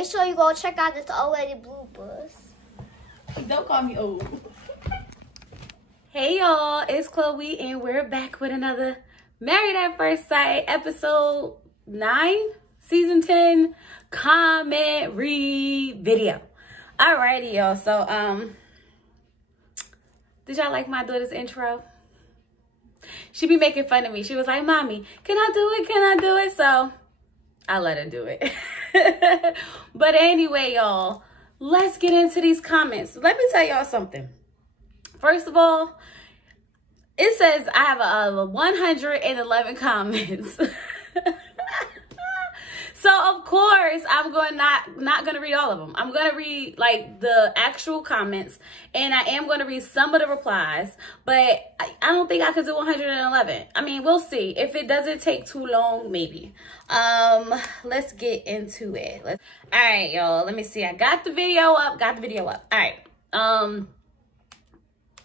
Make sure you go check out this already bloopers. Don't call me old. Hey y'all, it's Chloe and we're back with another Married at First Sight episode 9, season 10 comment read video. Alrighty y'all, so did y'all like my daughter's intro? She be making fun of me. She was like, "Mommy, can I do it? Can I do it?" So I let her do it. But anyway, y'all, let's get into these comments. Let me tell y'all something. First of all, it says I have 111 comments. So of course I'm not gonna read all of them. I'm gonna read like the actual comments, and I am gonna read some of the replies, but I don't think I could do 111. I mean, we'll see. If it doesn't take too long, maybe. Let's get into it. All right, y'all. Let me see. I got the video up. All right.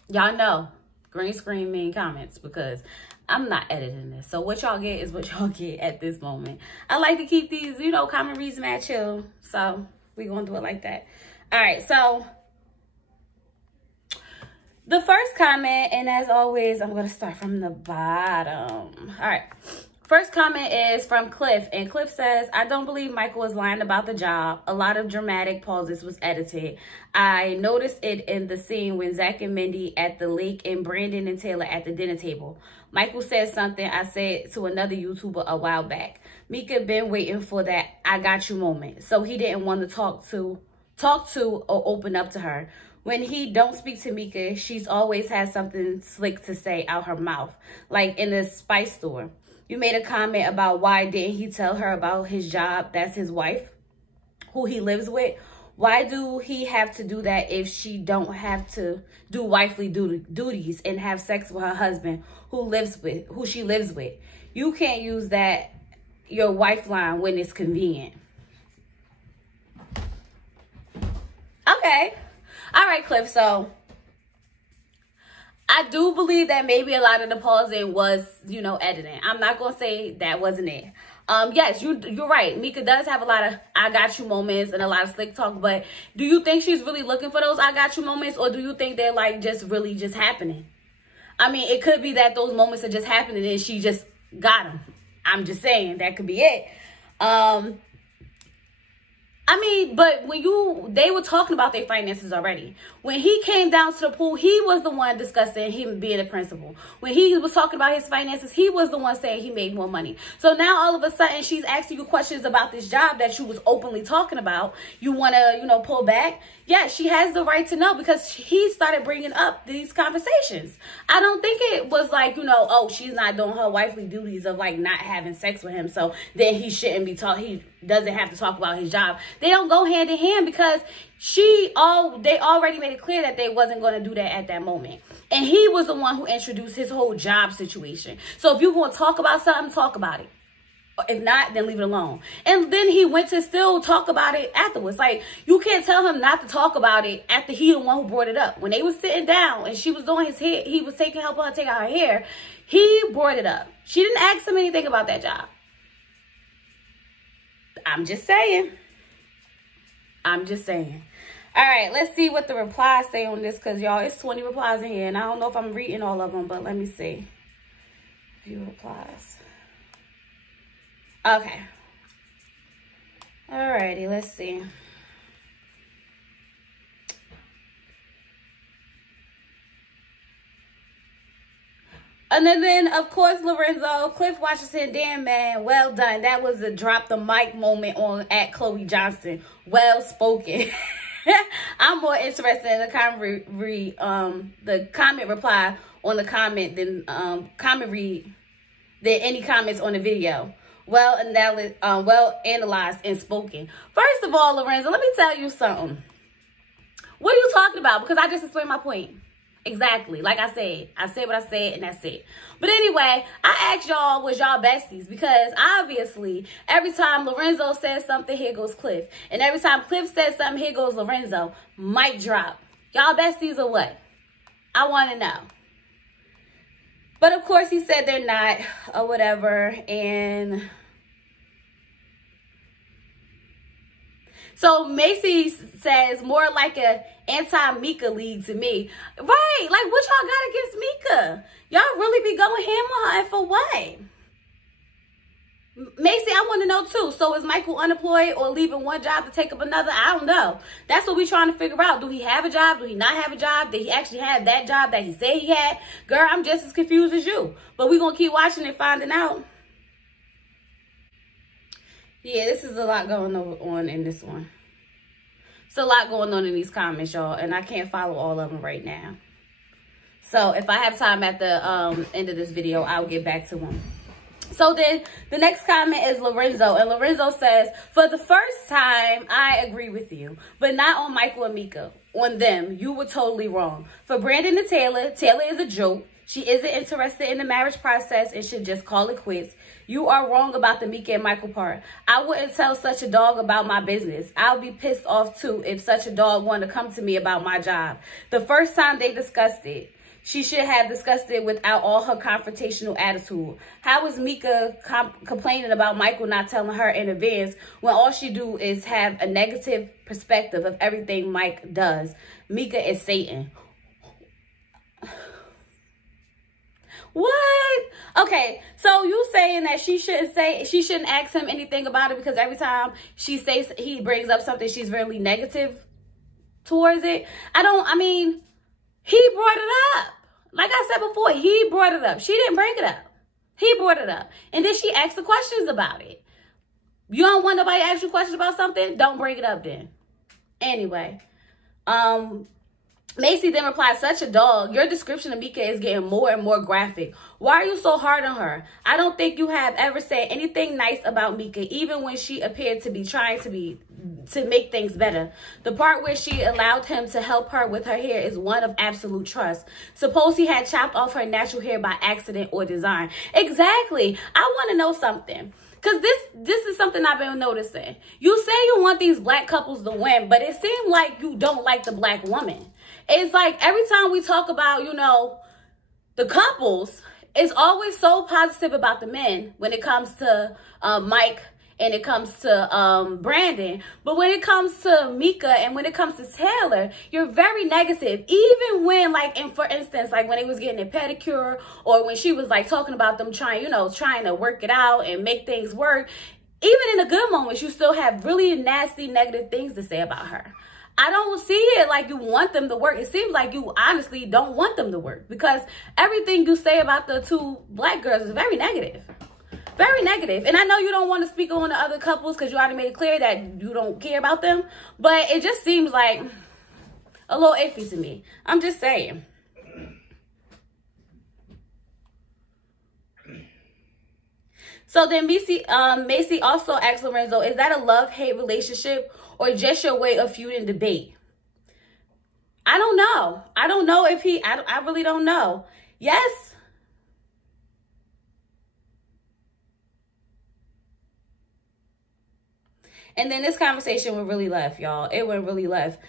Y'all know green screen mean comments because I'm not editing this. So what y'all get is what y'all get at this moment. I like to keep these, you know, comment reads mad chill. So we're going to do it like that. All right. So the first comment, and as always, I'm going to start from the bottom. All right. First comment is from Cliff, and Cliff says, "I don't believe Michael was lying about the job. A lot of dramatic pauses was edited. I noticed it in the scene when Zach and Mindy at the lake and Brandon and Taylor at the dinner table. Michael said something I said to another YouTuber a while back. Mika been waiting for that I got you moment, so he didn't want to talk to or open up to her. When he don't speak to Mika, she's always has something slick to say out her mouth, like in the spice store. You made a comment about why didn't he tell her about his job, that's his wife, who he lives with. Why do he have to do that if she don't have to do wifely duties and have sex with her husband who she lives with? You can't use that your wife line when it's convenient." Okay. All right, Cliff. So I do believe that maybe a lot of the pausing was, you know, editing. I'm not going to say that wasn't it. Yes, you're right. Mika does have a lot of I got you moments and a lot of slick talk, but do you think she's really looking for those I got you moments, or do you think they're like just really just happening? I mean, it could be that those moments are just happening and she just got them. I'm just saying that could be it. I mean, but they were talking about their finances already. When he came down to the pool, he was the one discussing him being a principal. When he was talking about his finances, he was the one saying he made more money. So now all of a sudden she's asking you questions about this job that you was openly talking about. You want to, you know, pull back? Yeah, she has the right to know because he started bringing up these conversations. I don't think it was like, you know, oh, she's not doing her wifely duties of like not having sex with him, so then he shouldn't be he doesn't have to talk about his job. They don't go hand in hand because they already made it clear that they wasn't going to do that at that moment. And he was the one who introduced his whole job situation. So if you're going to talk about something, talk about it. If not, then leave it alone. And then he went to still talk about it afterwards. Like, you can't tell him not to talk about it after he the one who brought it up. When they was sitting down and she was doing his hair, he was helping her take out her hair, he brought it up. She didn't ask him anything about that job. I'm just saying. All right, let's see what the replies say on this, because, y'all, it's 20 replies in here, and I don't know if I'm reading all of them, but let me see. View replies. Okay. Alrighty, let's see. And then, of course, Lorenzo, Cliff Washington, damn, man, well done. That was a drop the mic moment at Chloe Johnson. Well spoken. I'm more interested in the comment reply on the comment than comment read than any comments on the video. Well analyzed and spoken. First of all, Lorenzo, let me tell you something. What are you talking about? Because I just explained my point. Exactly. Like I said what I said, and that's it. But anyway, I asked y'all, was y'all besties? Because obviously, every time Lorenzo says something, here goes Cliff. And every time Cliff says something, here goes Lorenzo. Mic drop. Y'all besties or what? I want to know. But of course, he said they're not or whatever. And So Macy says more like a anti-Mika league to me. Right, like what y'all got against Mika? Y'all really be going ham on her, and for what? Macy, I want to know too. So is Michael unemployed or leaving one job to take up another? I don't know. That's what we're trying to figure out. Do he have a job? Do he not have a job? Did he actually have that job that he said he had? Girl, I'm just as confused as you. But we're going to keep watching and finding out. Yeah, this is a lot going on in this one. It's a lot going on in these comments, y'all. And I can't follow all of them right now. So if I have time at the end of this video, I'll get back to them. So then the next comment is Lorenzo. And Lorenzo says, for the first time, I agree with you. But not on Michael and Mika. On them, you were totally wrong. For Brandon and Taylor, Taylor is a joke. She isn't interested in the marriage process and should just call it quits. You are wrong about the Mika and Michael part. I wouldn't tell such a dog about my business. I'll be pissed off too if such a dog wanted to come to me about my job. The first time they discussed it, she should have discussed it without all her confrontational attitude. How is Mika complaining about Michael not telling her in advance when all she do is have a negative perspective of everything Mike does? Mika is Satan. What? Okay, so you saying that she shouldn't ask him anything about it because every time he brings up something, she's really negative towards it? He brought it up. Like I said before, he brought it up. She didn't bring it up. He brought it up. And then she asked the questions about it. You don't want nobody to ask you questions about something? Don't bring it up then. Anyway. Macy then replied, such a dog. Your description of Mika is getting more and more graphic. Why are you so hard on her? I don't think you have ever said anything nice about Mika, even when she appeared to be trying to make things better. The part where she allowed him to help her with her hair is one of absolute trust. Suppose he had chopped off her natural hair by accident or design. Exactly. I want to know something. Because this is something I've been noticing. You say you want these black couples to win, but it seems like you don't like the black woman. It's like every time we talk about, the couples, it's always so positive about the men when it comes to Mike and it comes to Brandon. But when it comes to Mika and when it comes to Taylor, you're very negative. Even when, for instance, when they was getting a pedicure or when she was talking about them trying to work it out and make things work. Even in the good moments, you still have really nasty, negative things to say about her. I don't see it like you want them to work. It seems like you honestly don't want them to work because everything you say about the two black girls is very negative. Very negative. And I know you don't want to speak on the other couples because you already made it clear that you don't care about them. But it just seems like a little iffy to me. I'm just saying. So then Macy also asked Lorenzo, is that a love-hate relationship or just your way of feuding debate? I don't know. I don't know if I really don't know. Yes. And then this conversation went really left, y'all. It went really left.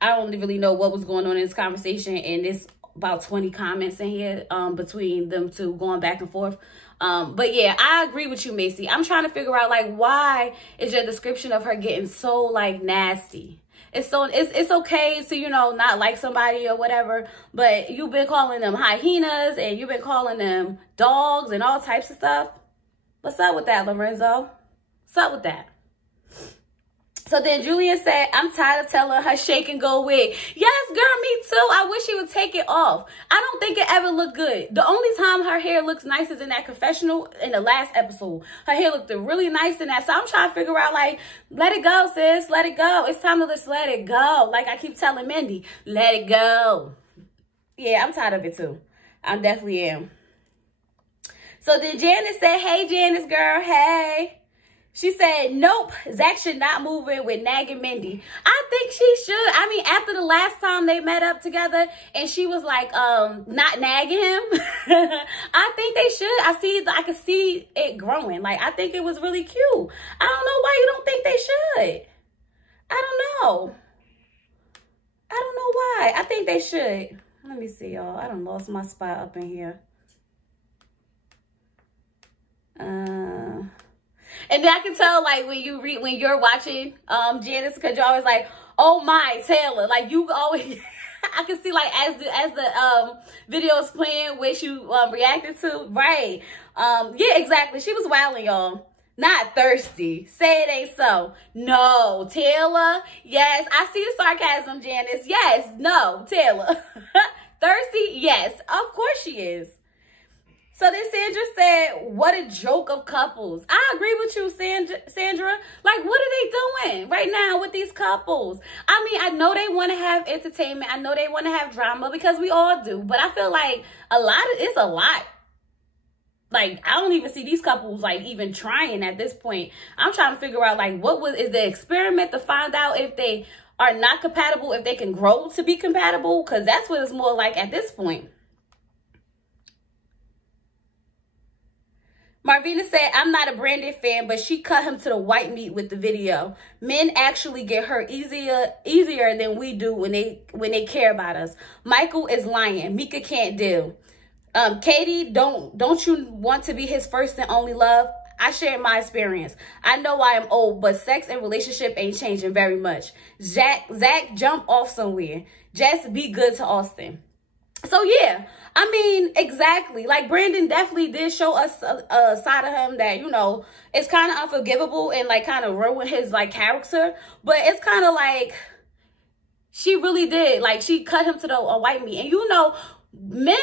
I don't really know what was going on in this conversation. And there's about 20 comments in here between them two going back and forth. But yeah, I agree with you, Macy. I'm trying to figure out why is your description of her getting so nasty? It's okay to, not like somebody or whatever, but you've been calling them hyenas and you've been calling them dogs and all types of stuff. What's up with that, Lorenzo? What's up with that? So then Julian said, I'm tired of telling her shake and go wig. Yes, girl, me too. I wish she would take it off. I don't think it ever looked good. The only time her hair looks nice is in that confessional in the last episode. Her hair looked really nice in that. So I'm trying to figure out, let it go, sis. Let it go. It's time to just let it go. Like I keep telling Mindy, let it go. Yeah, I'm tired of it too. I definitely am. So then Janice said, hey, Janice, girl, hey. She said, nope, Zach should not move in with nagging Mindy. I think she should. I mean, after the last time they met up together and she was not nagging him, I think they should. I could see it growing. I think it was really cute. I don't know why you don't think they should. I don't know. I don't know why. I think they should. Let me see, y'all. I done lost my spot up in here. And And then I can tell, like, when you're watching Janice, because you're always like, oh my, Taylor. Like, you always, I can see, like, as the video is playing, which you reacted to. Right. Yeah, exactly. She was wilding, y'all. Not thirsty. Say it ain't so. No, Taylor. Yes, I see the sarcasm, Janice. Yes, no, Taylor. Thirsty? Yes, of course she is. So then Sandra said, what a joke of couples. I agree with you, Sandra. Like, what are they doing right now with these couples? I mean, I know they want to have entertainment. I know they want to have drama, because we all do. But I feel like it's a lot. Like, I don't even see these couples, like, even trying at this point. I'm trying to figure out, like, is the experiment to find out if they are not compatible, if they can grow to be compatible? Because that's what it's more like at this point. Marvina said, I'm not a Brandon fan, but she cut him to the white meat with the video. Men actually get hurt easier than we do when they care about us. Michael is lying. Mika can't deal. Katie, don't you want to be his first and only love? I share my experience. I know I am old, but sex and relationship ain't changing very much. Zach, jump off somewhere. Just be good to Austin. So yeah, I mean, exactly. Like, Brandon definitely did show us a side of him that, you know, it's kind of unforgivable and, like, kind of ruin his, like, character. But it's kind of like, she really did. Like, she cut him to the white meat. And, you know, men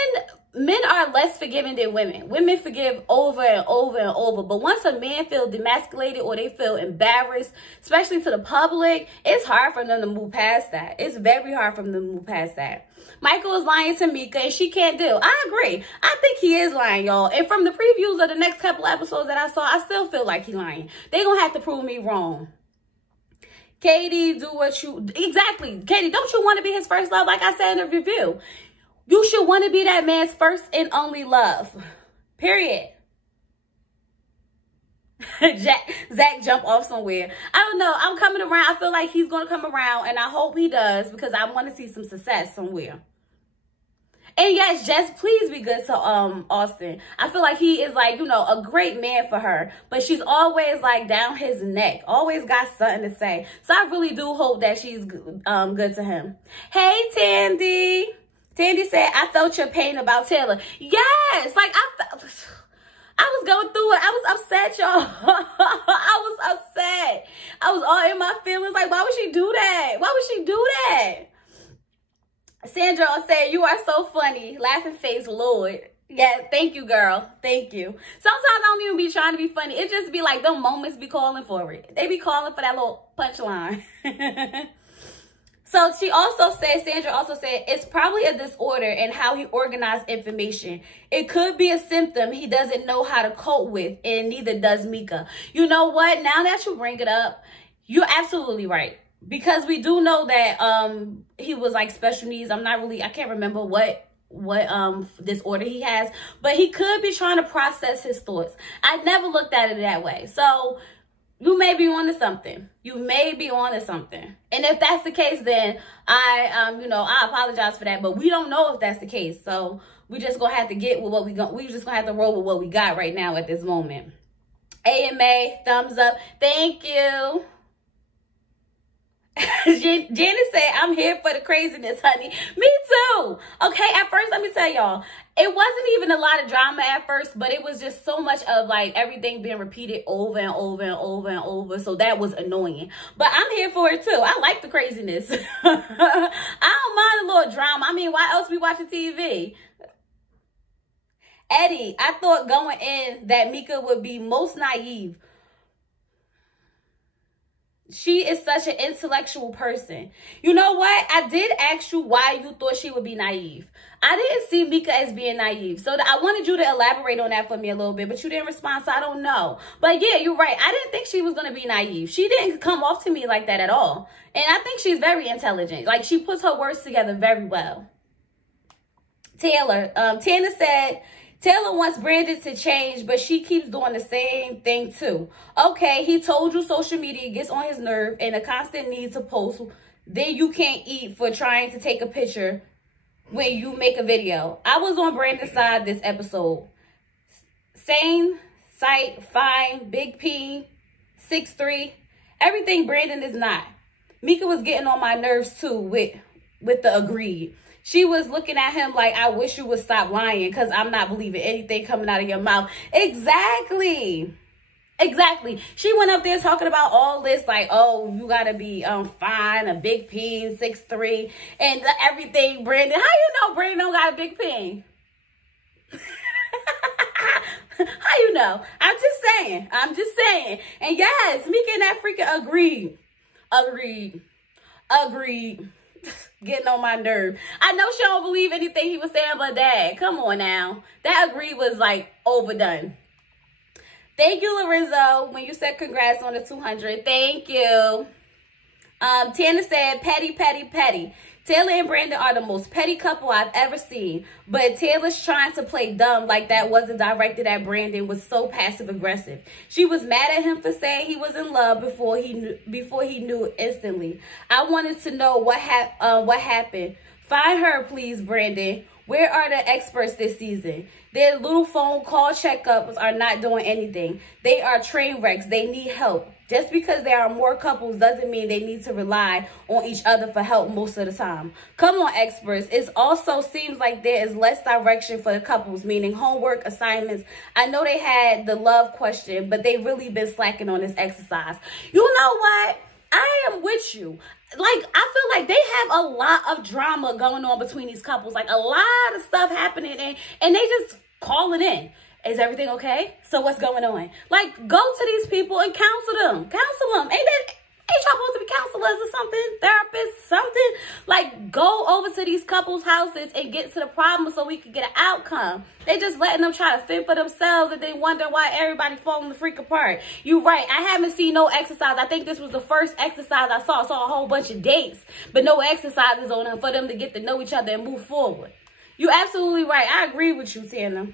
are less forgiving than women. Women forgive over and over and over. But once a man feels demasculated or they feel embarrassed, especially to the public, it's hard for them to move past that. It's very hard for them to move past that. Michael is lying to Mika and she can't deal. I agree. I think he is lying, y'all. And from the previews of the next couple episodes that I saw, I still feel like he's lying. They're going to have to prove me wrong. Katie, do what you... Exactly. Katie, don't you want to be his first love? Like I said in the review. You should want to be that man's first and only love. Period. Zach jump off somewhere. I don't know. I'm coming around. I feel like he's going to come around, and I hope he does, because I want to see some success somewhere. And yes, Jess, please be good to Austin. I feel like he is, like, you know, a great man for her. But she's always, like, down his neck. Always got something to say. So I really do hope that she's good to him. Hey, Tandy. Tandy said, I felt your pain about Taylor. Yes, like, I was going through it. I was upset, y'all. I was upset. I was all in my feelings. Like, why would she do that? Why would she do that? Sandra said, you are so funny. Laughing face, Lord. Yeah, thank you, girl. Thank you. Sometimes I don't even be trying to be funny. It just be like, them moments be calling for it. They be calling for that little punchline. So she also said, Sandra also said, it's probably a disorder in how he organized information. It could be a symptom he doesn't know how to cope with, and neither does Mika. You know what? Now that you bring it up, you're absolutely right. Because we do know that he was like special needs. I can't remember what disorder he has, but he could be trying to process his thoughts. I never looked at it that way. So you may be onto something. You may be onto something. And if that's the case, then I apologize for that. But we don't know if that's the case. So we just gonna have to get with what we just gonna have to roll with what we got right now at this moment. AMA, thumbs up. Thank you. Janice said, I'm here for the craziness, honey. Me too. Okay, at first, let me tell y'all, it wasn't even a lot of drama at first, but it was just so much of like everything being repeated over and over and over and over. So that was annoying. But I'm here for it too. I like the craziness. I don't mind a little drama. I mean, why else we watching TV? Eddie, I thought going in that Mika would be most naive. She is such an intellectual person. You know what? I did ask you why you thought she would be naive. I didn't see Mika as being naive. So I wanted you to elaborate on that for me a little bit, but you didn't respond, so I don't know. But yeah, you're right. I didn't think she was going to be naive. She didn't come off to me like that at all. And I think she's very intelligent. Like, she puts her words together very well. Taylor. Tana said, Taylor wants Brandon to change, but she keeps doing the same thing too. Okay, he told you social media gets on his nerve and a constant need to post. Then you can't eat for trying to take a picture when you make a video. I was on Brandon's side this episode. Same, sight, fine, big P, 6'3". Everything Brandon is not. Mika was getting on my nerves too with the agreed. She was looking at him like, I wish you would stop lying because I'm not believing anything coming out of your mouth. Exactly. Exactly. She went up there talking about all this like, oh, you got to be fine, a big peen, 6'3", and everything. Brandon, how you know Brandon don't got a big peen? How you know? I'm just saying. And yes, Mika and that freaking agreed. Getting on my nerve. I know she don't believe anything he was saying, but Dad, come on now. That agreed was like overdone. Thank you, Lorenzo, when you said congrats on the 200. Thank you. Tana said, petty. Taylor and Brandon are the most petty couple I've ever seen. But Taylor's trying to play dumb like that wasn't directed at Brandon was so passive aggressive. She was mad at him for saying he was in love before he knew instantly. I wanted to know what happened. Find her, please, Brandon. Where are the experts this season? Their little phone call checkups are not doing anything. They are train wrecks. They need help. Just because there are more couples doesn't mean they need to rely on each other for help most of the time. Come on, experts. It also seems like there is less direction for the couples, meaning homework, assignments. I know they had the love question, but they've really been slacking on this exercise. You know what? I am with you. Like, I feel like they have a lot of drama going on between these couples. Like, a lot of stuff happening, and they just calling in. Is everything okay? So what's going on? Like, go to these people and counsel them. Ain't y'all supposed to be counselors or something? Therapists, something? Like, go over to these couples' houses and get to the problem so we can get an outcome. They just letting them try to fend for themselves and they wonder why everybody falling the freak apart. You right. I haven't seen no exercise. I think this was the first exercise I saw. I saw a whole bunch of dates, but no exercises on them for them to get to know each other and move forward. You absolutely right. I agree with you, Tana.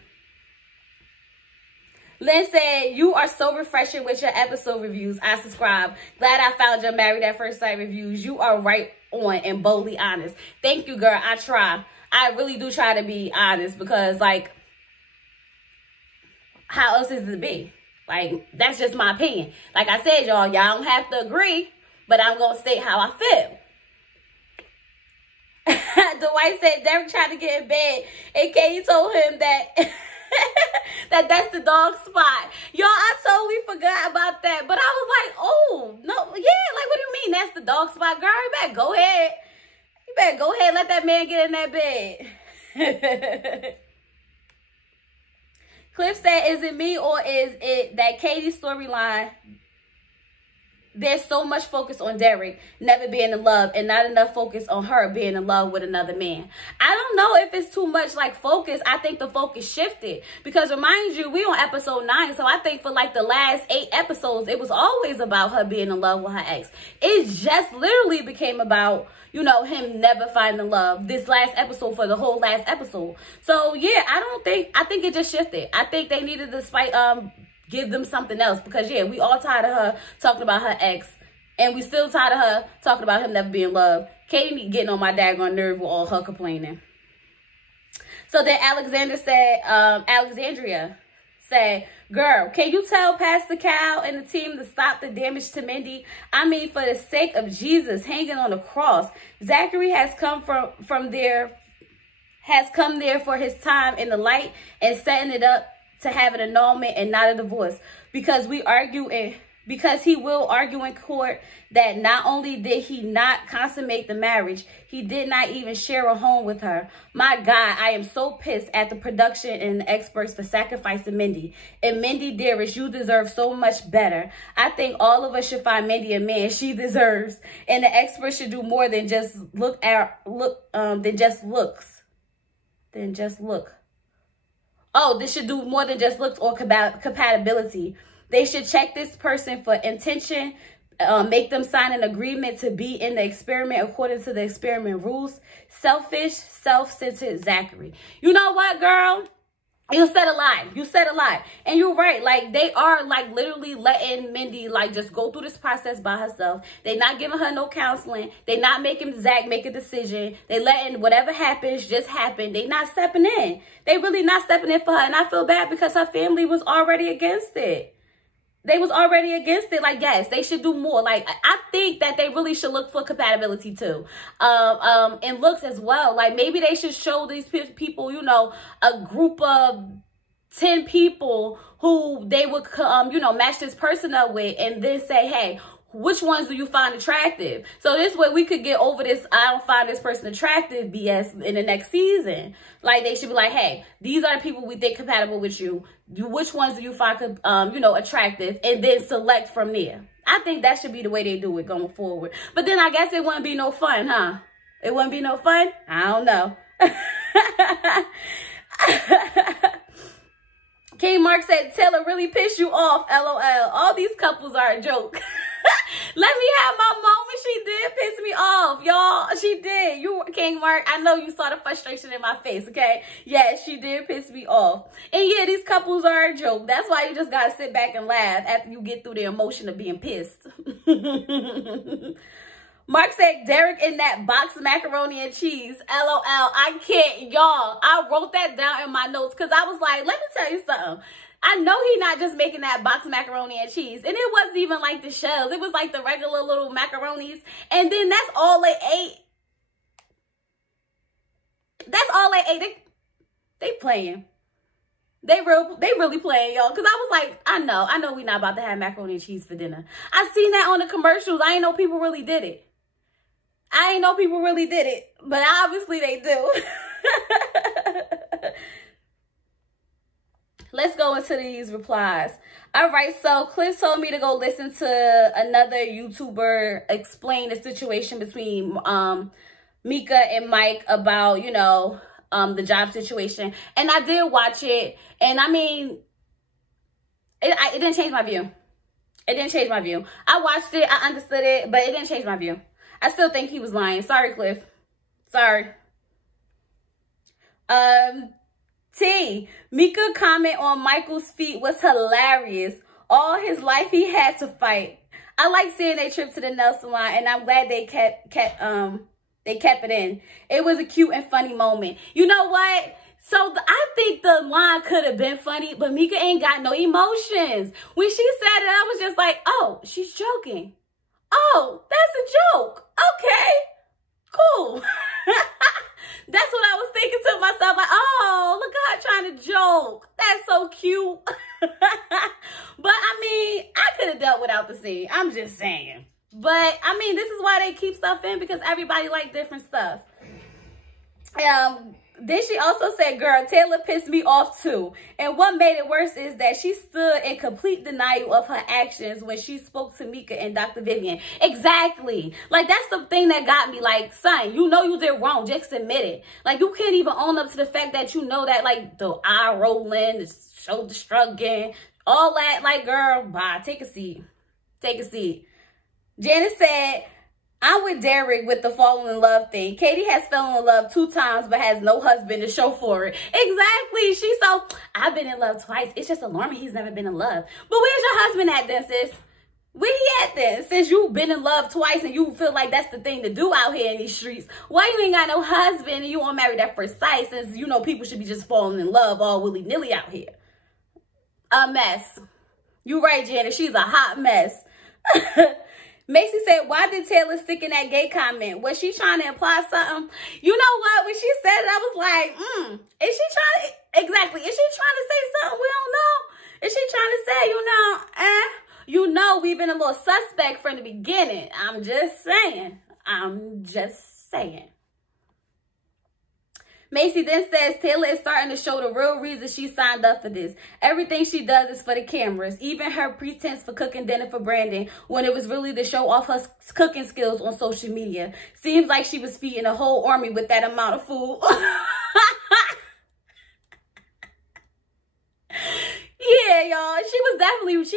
Lynn said, you are so refreshing with your episode reviews. I subscribe. Glad I found your Married at First Sight reviews. You are right on and boldly honest. Thank you, girl. I try. I really do try to be honest because, like, how else is it to be? Like, that's just my opinion. Like I said, y'all don't have to agree, but I'm going to state how I feel. Dwight said Derek tried to get in bed and Katie told him that that's the dog spot. Y'all, I totally forgot about that. But I was like, oh, no, yeah, like, what do you mean that's the dog spot? Girl, you better go ahead. Let that man get in that bed. Cliff said, is it me or is it that Katie's storyline? There's so much focus on Derek never being in love and not enough focus on her being in love with another man. I don't know if it's too much like focus. I think the focus shifted because remind you, we on episode 9. So I think for like the last 8 episodes, it was always about her being in love with her ex. It just literally became about, you know, him never finding love this last episode for the whole last episode. So yeah, I think it just shifted. I think they needed to give them something else because, yeah, we all tired of her talking about her ex and we still tired of her talking about him never being in love. Katie getting on my daggone nerve with all her complaining. So then Alexandria said, girl, can you tell Pastor Cal and the team to stop the damage to Mindy? I mean, for the sake of Jesus hanging on the cross, Zachary has come there for his time in the light and setting it up to have an annulment and not a divorce because he will argue in court that not only did he not consummate the marriage, he did not even share a home with her. My God, I am so pissed at the production and the experts for sacrificing Mindy. And Mindy, dearest, you deserve so much better. I think all of us should find Mindy a man she deserves, and the experts should do more than just look. Oh, this should do more than just looks or compatibility. They should check this person for intention, make them sign an agreement to be in the experiment according to the experiment rules. Selfish, self-centered Zachary. You know what, girl? You said a lot. And you're right. Like, they are, like, literally letting Mindy, like, just go through this process by herself. They're not giving her no counseling. They're not making Zach make a decision. They letting whatever happens just happen. They not stepping in. They really not stepping in for her. And I feel bad because her family was already against it. they was already against it. Like, yes, they should do more. Like, I think that they really should look for compatibility too, and looks as well. Like, maybe they should show these people, you know, a group of 10 people who they would, you know, match this person up with, and then say, hey, which ones do you find attractive? So this way we could get over this I don't find this person attractive BS in the next season. Like, they should be like, hey, these are the people we think compatible with you. Which ones do you find, you know, attractive? And then select from there. I think that should be the way they do it going forward. But then I guess it wouldn't be no fun, huh? It wouldn't be no fun? I don't know. King Mark said, Taylor really pissed you off, LOL. All these couples are a joke. Let me have my moment. She did piss me off, y'all. She did. You, King Mark, I know you saw the frustration in my face, okay? Yes, she did piss me off. And yeah, these couples are a joke. That's why you just gotta sit back and laugh after you get through the emotion of being pissed. Mark said, Derek in that box of macaroni and cheese. LOL. I can't, y'all. I wrote that down in my notes because I was like, let me tell you something. I know he not just making that box of macaroni and cheese. And it wasn't even like the shells. It was like the regular little macaronis. And then that's all they ate. That's all they ate. They playing. They really playing, y'all. Because I was like, I know we not about to have macaroni and cheese for dinner. I seen that on the commercials. I ain't know people really did it. But obviously they do. Let's go into these replies. All right, so Cliff told me to go listen to another YouTuber explain the situation between Mika and Mike about, you know, the job situation. And I did watch it. And I mean, it didn't change my view. It didn't change my view. I watched it. I understood it. But it didn't change my view. I still think he was lying. Sorry, Cliff. Sorry. Mika comment on Michael's feet was hilarious. All his life he had to fight. I like seeing their trip to the Nelson line, and I'm glad they kept it in. It was a cute and funny moment. You know what? So I think the line could have been funny, but Mika ain't got no emotions. When she said it, I was just like, oh, she's joking. Oh, that's a joke. Okay, cool. That's what I was thinking to myself. Like, oh, look at her trying to joke. That's so cute. But, I mean, I could have dealt without the scene. I'm just saying. But, I mean, this is why they keep stuff in, because everybody like different stuff. Then she also said, girl, Taylor pissed me off too. And what made it worse is that she stood in complete denial of her actions when she spoke to Mika and Dr. Vivian. Exactly. Like, that's the thing that got me. Like, son, you know you did wrong. Just admit it. Like, you can't even own up to the fact that you know that, like, the eye rolling, the shoulder shrugging, all that. Like, girl, bye. Take a seat. Take a seat. Janice said, I'm with Derek with the falling in love thing. Katie has fallen in love 2 times but has no husband to show for it. Exactly. She's so, I've been in love twice. It's just alarming he's never been in love. But where's your husband at then, sis? Where he at then? Since you've been in love twice and you feel like that's the thing to do out here in these streets, why you ain't got no husband and you want married at first sight, since you know people should be just falling in love all willy-nilly out here? A mess. You right, Janet. She's a hot mess. Macy said, why did Taylor stick in that gay comment? Was she trying to imply something? You know what? When she said it, I was like, is she trying to, exactly, is she trying to say something we don't know? Is she trying to say, you know, we've been a little suspect from the beginning. I'm just saying. Macy then says, Taylor is starting to show the real reason she signed up for this. Everything she does is for the cameras. Even her pretense for cooking dinner for Brandon, when it was really to show off her cooking skills on social media. Seems like she was feeding a whole army with that amount of food. Yeah, y'all. She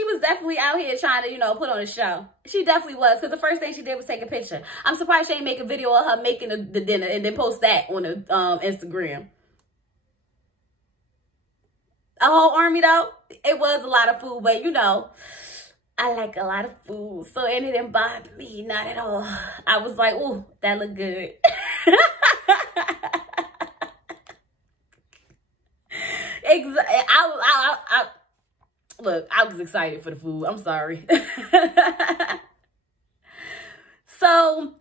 was definitely out here trying to, you know, put on a show. She definitely was, because the first thing she did was take a picture. I'm surprised she ain't make a video of her making the dinner and then post that on the Instagram. A whole army, though. It was a lot of food, but, you know, I like a lot of food, so it didn't bother me, not at all. I was like, ooh, that looked good. Look, I was excited for the food. I'm sorry. So,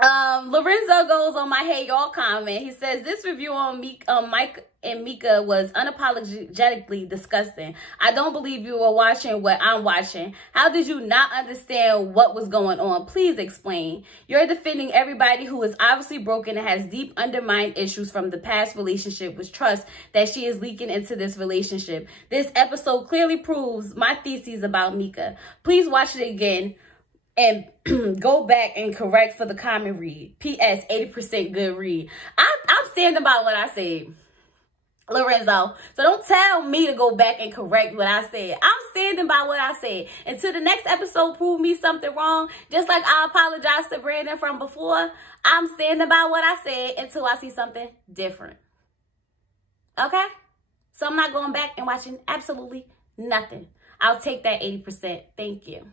Lorenzo goes on my Hey Y'all comment. He says, this review on Mike and Mika was unapologetically disgusting. I don't believe you were watching what I'm watching. How did you not understand what was going on? Please explain. You're defending everybody who is obviously broken and has deep undermined issues from the past relationship with trust that she is leaking into this relationship. This episode clearly proves my theses about Mika. Please watch it again and go back and correct for the comment read. P.S. 80% good read. I'm standing by what I said, Lorenzo. So don't tell me to go back and correct what I said. I'm standing by what I said. Until the next episode prove me something wrong, just like I apologized to Brandon from before, I'm standing by what I said until I see something different. Okay? So I'm not going back and watching absolutely nothing. I'll take that 80%. Thank you.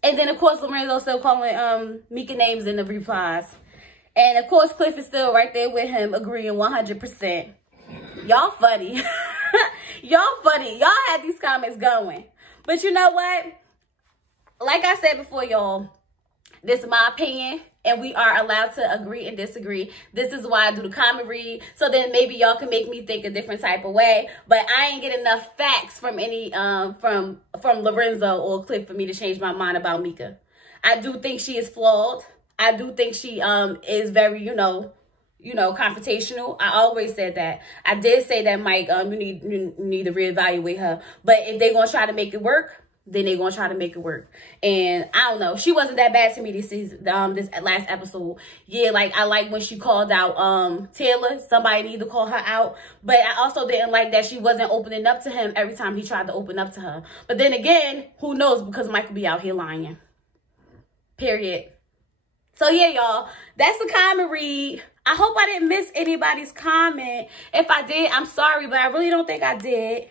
And then, of course, Lorenzo still calling Mika names in the replies. And, of course, Cliff is still right there with him, agreeing 100%. Y'all funny. Y'all funny. Y'all had these comments going. But you know what? Like I said before, y'all, this is my opinion. And we are allowed to agree and disagree. This is why I do the comment read. So then maybe y'all can make me think a different type of way. But I ain't get enough facts from any from Lorenzo or Cliff for me to change my mind about Mika. I do think she is flawed. I do think she is very, you know, confrontational. I always said that. I did say that, Mike, you need to reevaluate her. But if they're gonna try to make it work, then they're going to try to make it work. And I don't know. She wasn't that bad to me this season, this last episode. Yeah, like, I like when she called out Taylor. Somebody needed to call her out. But I also didn't like that she wasn't opening up to him every time he tried to open up to her. But then again, who knows? Because Mike could be out here lying. Period. So, yeah, y'all. That's the comment read. I hope I didn't miss anybody's comment. If I did, I'm sorry. But I really don't think I did.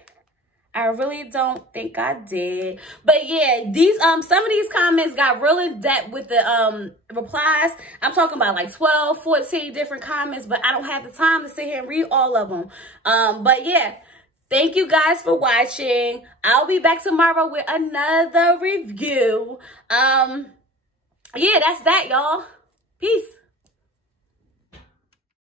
I really don't think I did. But yeah, these some of these comments got real in depth with the replies. I'm talking about like 12, 14 different comments, but I don't have the time to sit here and read all of them. But yeah, thank you guys for watching. I'll be back tomorrow with another review. Yeah, that's that, y'all. Peace.